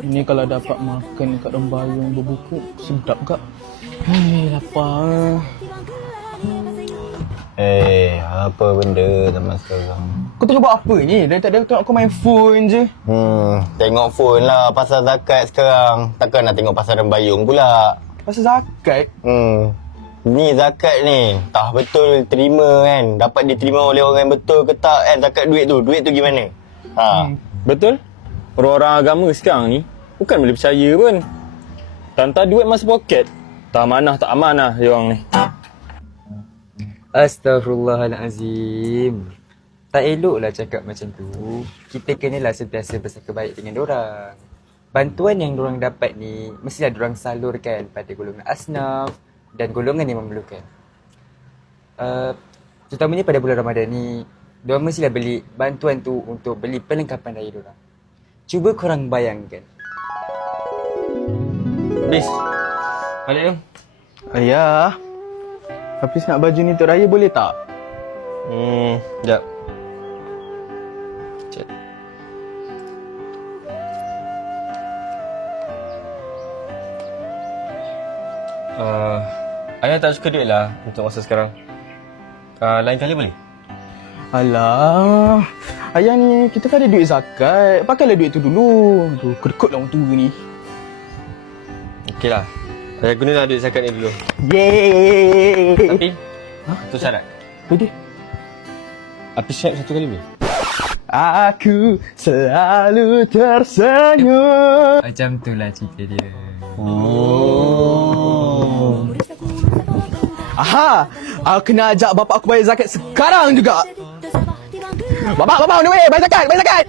Ini kalau dapat makan kat Rembayung berbuku, sedap gak? Hei, lapar. Apa benda zaman sekarang? Kau tengah buat apa ni? Dari tadi aku tengok kau main phone je. Tengok phone lah pasal zakat sekarang. Takkan nak tengok pasal Rembayung pula. Pasal zakat? Ni zakat ni. Tak betul terima kan. Dapat diterima oleh orang yang betul ke tak kan zakat duit tu. Duit tu gimana? Betul. Orang-orang agama sekarang ni bukan boleh percaya pun. Hantar duit masuk poket. Tak amanah, tak amanah dia orang ni. Astaghfirullahalazim. Tak eloklah cakap macam tu. Kita kenalah sentiasa bersangka baik dengan dorang. Bantuan yang dorang dapat ni mestilah dorang salurkan pada golongan asnaf dan golongan yang memerlukan. Terutamanya pada bulan Ramadan ni, dorang mestilah beli bantuan tu untuk beli perlengkapan raya dorang. Cuba korang bayangkan. Bis. Balik jom. Ayah. Hafiz nak baju ni untuk raya boleh tak? Sekejap. Cek. Ayah tak suka duit lah untuk masa sekarang. Lain kali boleh? Alah. Ayah ni, kita kan ada duit zakat. Pakailah duit tu dulu. Aduh, kedekut lah orang tua ni. Okey lah. Ayah gunalah duit zakat ni dulu. Yeay. Tapi, tu syarat. Boleh. Api siap satu kali boleh? Aku selalu tersenyum. Macam tu lah cerita dia. Aha, aku kena ajak bapak aku bayar zakat sekarang juga. Bapak, on the way, bayar zakat, bayar zakat.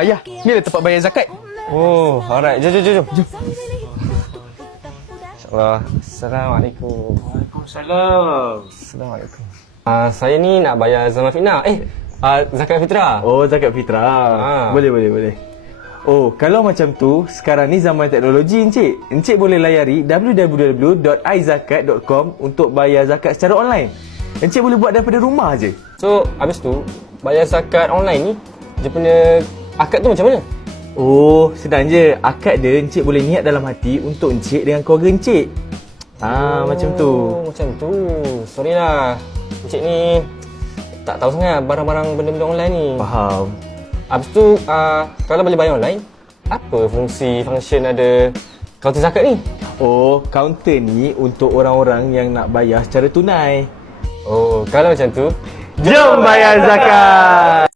Ya, ni lah tempat bayar zakat. Oh, alright. Jom. InsyaAllah. Assalamualaikum. Waalaikumsalam. Assalamualaikum. Saya ni nak bayar zakat fitnah. Zakat fitrah. Oh, zakat fitrah. Boleh. Oh, kalau macam tu, sekarang ni zaman teknologi, Encik. Encik boleh layari www.izakat.com untuk bayar zakat secara online. Encik boleh buat daripada rumah je. So, habis tu, bayar zakat online ni, dia punya akad tu macam mana? Oh, senang je. Akad dia, Encik boleh niat dalam hati untuk Encik dengan keluarga Encik. Macam tu. Macam tu. Sorry lah. Encik ni tak tahu sangat barang-barang benda-benda online ni. Faham. Habis tu, kalau boleh bayar online, apa function ada kaunter zakat ni? Oh, kaunter ni untuk orang-orang yang nak bayar secara tunai. Oh, kalau macam tu, Jom bayar zakat!